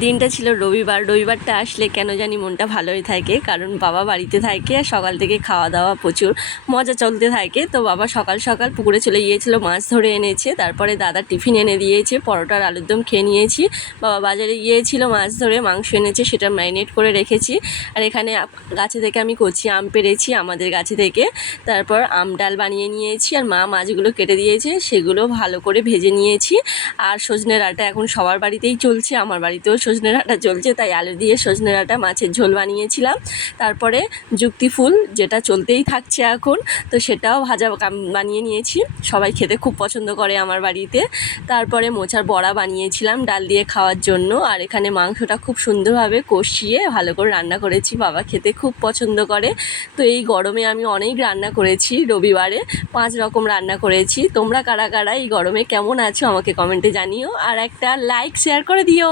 দিনটা ছিল রবিবার। রবিবারটা আসলে কেন জানি মনটা ভালোই থাকে, কারণ বাবা বাড়িতে থাকে আর সকাল থেকে খাওয়া দাওয়া প্রচুর মজা চলতে থাকে। তো বাবা সকাল সকাল পুকুরে চলে গিয়েছিল, মাছ ধরে এনেছে। তারপরে দাদা টিফিন এনে দিয়েছে, পরোটার আলুর দম খেয়ে নিয়েছি। বাবা বাজারে গিয়েছিল মাছ ধরে, মাংস এনেছে, সেটা ম্যারিনেট করে রেখেছি। আর এখানে গাছে থেকে আমি কচি আম পেড়েছি আমাদের গাছে থেকে। তারপর আম ডাল বানিয়ে নিয়েছি, আর মা মাছগুলো কেটে দিয়েছে, সেগুলো ভালো করে ভেজে নিয়েছি। আর সজনে ডাঁটা এখন সবার বাড়িতেই চলছে, আমার বাড়িতেও সজনে ডাঁটা চলছে, তাই আলু দিয়ে সজনে ডাঁটা মাছের ঝোল বানিয়েছিলাম। তারপরে যুক্তি ফুল, যেটা চলতেই থাকছে এখন, তো সেটাও ভাজা বানিয়ে নিয়েছি। সবাই খেতে খুব পছন্দ করে আমার বাড়িতে। তারপরে মোচার বড়া বানিয়েছিলাম ডাল দিয়ে খাওয়ার জন্য। আর এখানে মাংসটা খুব সুন্দরভাবে কষিয়ে ভালো করে রান্না করেছি, বাবা খেতে খুব পছন্দ করে। তো এই গরমে আমি অনেক রান্না করেছি, রবিবারে 5 রকম রান্না করেছি। তোমরা কারা কারা এই গরমে কেমন আছো আমাকে কমেন্টে জানিও, আর একটা লাইক শেয়ার করে দিও।